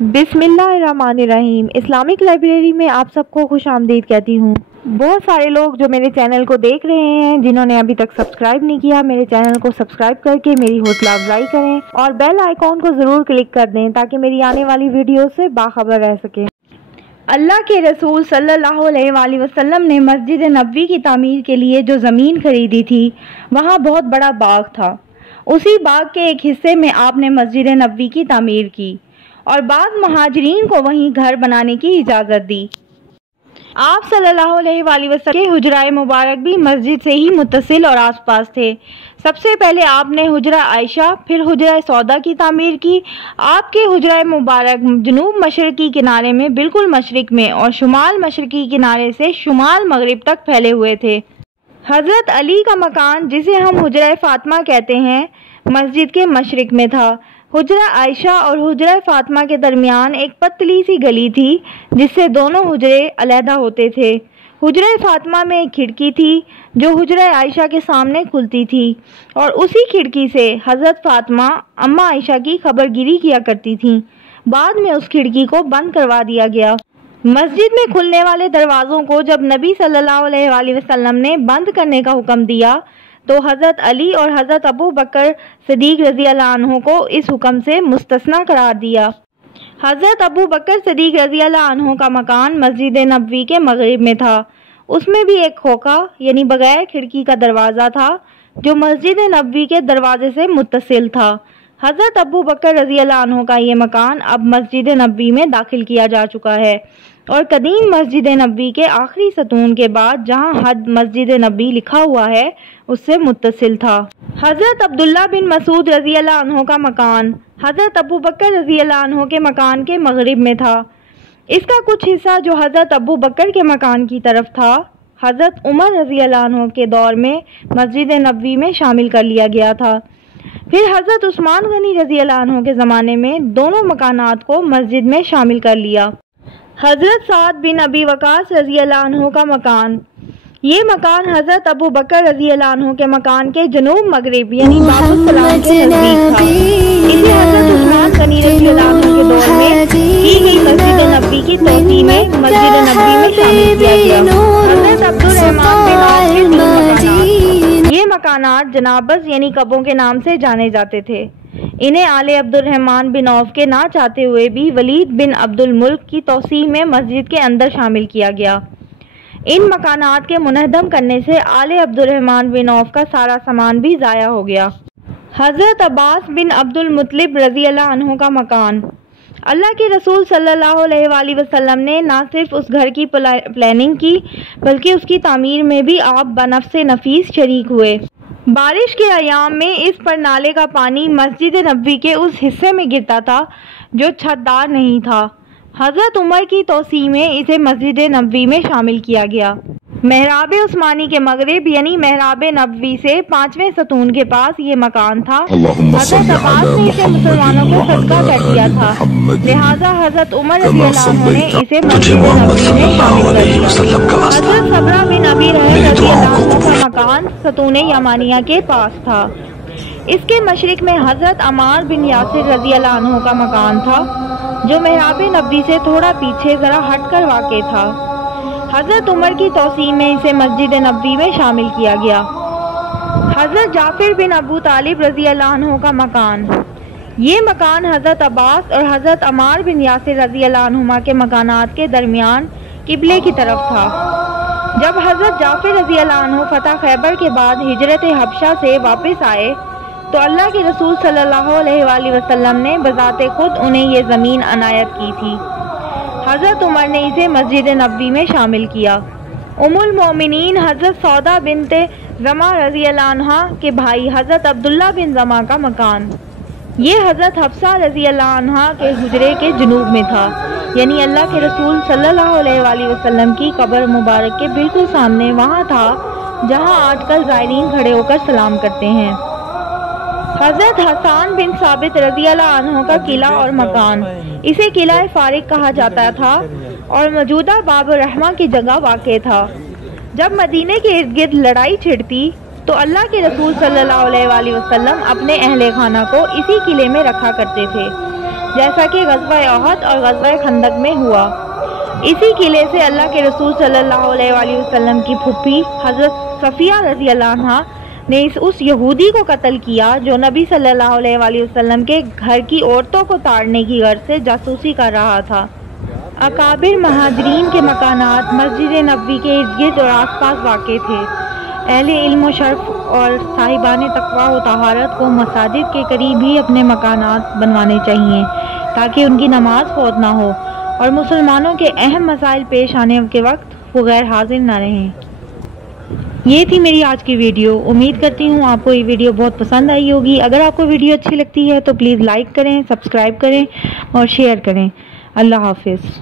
بسم اللہ الرحمن الرحیم۔ اسلامک لائبریری میں آپ سب کو خوش آمدید کہتی ہوں۔ بہت سارے لوگ جو میرے چینل کو دیکھ رہے ہیں، جنہوں نے ابھی تک سبسکرائب نہیں کیا، میرے چینل کو سبسکرائب کر کے میری حوصلہ افزائی کریں اور بیل آئیکن کو ضرور کلک کر دیں تاکہ میری آنے والی ویڈیو سے باخبر رہ سکیں۔ اللہ کے رسول صلی اللہ علیہ وآلہ وسلم نے مسجد نبوی کی تعمیر کے لیے جو زمین خریدی تھی، وہاں بہت بڑا باغ تھا۔ اسی باغ کے ایک حصے میں آپ نے مسجد نبوی کی تعمیر کی اور بعض مہاجرین کو وہیں گھر بنانے کی اجازت دی۔ آپ صلی اللہ علیہ وآلہ وسلم کے حجرہ مبارک بھی مسجد سے ہی متصل اور آس پاس تھے۔ سب سے پہلے آپ نے حجرہ عائشہ، پھر حجرہ سودا کی تعمیر کی۔ آپ کے حجرہ مبارک جنوب مشرقی کنارے میں بالکل مشرق میں اور شمال مشرقی کنارے سے شمال مغرب تک پھیلے ہوئے تھے۔ حضرت علی کا مکان، جسے ہم حجرہ فاطمہ کہتے ہیں، مسجد کے مشرق میں تھا۔ حجرہ عائشہ اور حجرہ فاطمہ کے درمیان ایک پتلی سی گلی تھی جس سے دونوں حجرے علیحدہ ہوتے تھے۔ حجرہ فاطمہ میں ایک کھڑکی تھی جو حجرہ عائشہ کے سامنے کھلتی تھی اور اسی کھڑکی سے حضرت فاطمہ اماں عائشہ کی خبر گیری کیا کرتی تھیں۔ بعد میں اس کھڑکی کو بند کروا دیا گیا۔ مسجد میں کھلنے والے دروازوں کو جب نبی صلی اللہ علیہ وآلہ وسلم نے بند کرنے کا حکم دیا تو حضرت علی اور حضرت ابو بکر صدیق رضی اللہ عنہ کو اس حکم سے مستثنی قرار دیا۔ حضرت ابو بکر صدیق رضی اللہ عنہ کا مکان مسجد نبوی کے مغرب میں تھا۔ اس میں بھی ایک کھوکھا یعنی بغیر کھڑکی کا دروازہ تھا جو مسجد نبوی کے دروازے سے متصل تھا۔ حضرت ابو بکر رضی اللہ عنہ کا یہ مکان اب مسجد نبوی میں داخل کیا جا چکا ہے اور قدیم مسجد نبوی کے آخری ستون کے بعد جہاں حد مسجد نبوی لکھا ہوا ہے اس سے متصل تھا۔ حضرت عبداللہ بن مسعود رضی اللہ عنہ کا مکان حضرت ابو بکر رضی اللہ عنہ کے مکان کے مغرب میں تھا۔ اس کا کچھ حصہ جو حضرت ابو بکر کے مکان کی طرف تھا، حضرت عمر رضی اللہ عنہ کے دور میں مسجد نبوی میں شامل کر لیا گیا تھا۔ پھر حضرت عثمان غنی رضی اللہ عنہ کے زمانے میں دونوں مکانات کو مسجد میں شامل کر لیا۔ حضرت سعد بن ابی وقاص رضی اللہ عنہ کا مکان، یہ مکان حضرت ابو بکر رضی اللہ عنہ کے مکان کے جنوب مغرب یعنی باب السلام کے نزدیک تھا۔ اسے حضرت عثمان غنی رضی اللہ عنہ کے دور میں کی گئی مسجد نبوی کی توسیع میں مسجد نبوی میں شامل کیا گیا۔ حضرت عبد الرحمن بن عوف کے مکانات، یہ مکانات جنابز یعنی قبوں کے نام سے جانے جاتے تھے۔ انہیں آل عبد الرحمن بن عوف کے نہ چاہتے ہوئے بھی ولید بن عبد الملک کی توسیع میں مسجد کے اندر شامل کیا گیا۔ ان مکانات کے منہدم کرنے سے آل عبد الرحمن بن عوف کا سارا سامان بھی ضائع ہو گیا۔ حضرت عباس بن عبد المطلب رضی اللہ عنہ کا مکان، اللہ کے رسول صلی اللہ علیہ وآلہ وسلم نے نہ صرف اس گھر کی پلاننگ کی بلکہ اس کی تعمیر میں بھی آپ بنفس نفیس شریک ہوئے۔ بارش کے ایام میں اس پر نالے کا پانی مسجد نبوی کے اس حصے میں گرتا تھا جو چھت دار نہیں تھا۔ حضرت عمر کی توسیع میں اسے مسجد نبوی میں شامل کیا گیا۔ محراب عثمانی کے مغرب یعنی محراب نبوی سے 5ویں ستون کے پاس یہ مکان تھا۔ حضرت عباس نے اسے مسلمانوں کو صدقہ کر دیا تھا، لہذا حضرت عمر رضی اللہ عنہ نے اسے مسجد نبوی میں شامل کر دیا۔ حضرت صبرہ بن ابی رحم رضی اللہ عنہ کا مکان ستون یمانیہ کے پاس تھا۔ اس کے مشرق میں حضرت عمار بن یاسر رضی اللہ عنہ کا مکان تھا جو محراب نبوی سے تھوڑا پیچھے ذرا ہٹ کر واقع تھا۔ حضرت عمر کی توسیع میں اسے مسجد نبوی میں شامل کیا گیا۔ حضرت جعفر بن ابو طالب رضی اللہ عنہ کا مکان، یہ مکان حضرت عباس اور حضرت عمار بن یاسر رضی اللہ عنہما کے مکانات کے درمیان قبلے کی طرف تھا۔ جب حضرت جعفر رضی اللہ عنہ فتح خیبر کے بعد ہجرت حبشہ سے واپس آئے تو اللہ کے رسول صلی اللہ علیہ وآلہ وسلم نے بذات خود انہیں یہ زمین عنایت کی تھی۔ حضرت عمر نے اسے مسجد نبوی میں شامل کیا۔ ام المومنین حضرت سودا بنت زمع رضی اللہ عنہ کے بھائی حضرت عبداللہ بن زمع کا مکان، یہ حضرت حفصہ رضی اللہ عنہ کے حجرے کے جنوب میں تھا، یعنی اللہ کے رسول صلی اللہ علیہ وآلہ وسلم کی قبر مبارک کے بالکل سامنے، وہاں تھا جہاں آج کل زائرین کھڑے ہو کر سلام کرتے ہیں۔ حضرت حسان بن ثابت رضی اللہ عنہ کا قلعہ اور مکان، اسے قلعہ فارق کہا جاتا تھا اور موجودہ باب الرحمہ کی جگہ واقع تھا۔ جب مدینے کے ارد گرد لڑائی چھڑتی تو اللہ کے رسول صلی اللہ علیہ وآلہ وسلم اپنے اہل خانہ کو اسی قلعے میں رکھا کرتے تھے۔ جیسا کہ غزوہ احد اور غزوہ خندق میں ہوا۔ اسی قلعے سے اللہ کے رسول صلی اللہ علیہ وآلہ وسلم کی پھوپھی حضرت صفیہ رضی اللہ عنہا نے اس یہودی کو قتل کیا جو نبی صلی اللہ علیہ وآلہ وسلم کے گھر کی عورتوں کو تاڑنے کی غرض سے جاسوسی کر رہا تھا۔ اکابر مہاجرین کے مکانات مسجد نبوی کے ارد گرد اور آس پاس واقع تھے۔ اہل علم و شرف اور صاحبان تقویٰ و طہارت کو مساجد کے قریب ہی اپنے مکانات بنوانے چاہیے تاکہ ان کی نماز فوت نہ ہو اور مسلمانوں کے اہم مسائل پیش آنے کے وقت وہ غیر حاضر نہ رہیں۔ یہ تھی میری آج کی ویڈیو۔ امید کرتی ہوں آپ کو یہ ویڈیو بہت پسند آئی ہوگی۔ اگر آپ کو ویڈیو اچھی لگتی ہے تو پلیز لائک کریں، سبسکرائب کریں اور شیئر کریں۔ اللہ حافظ۔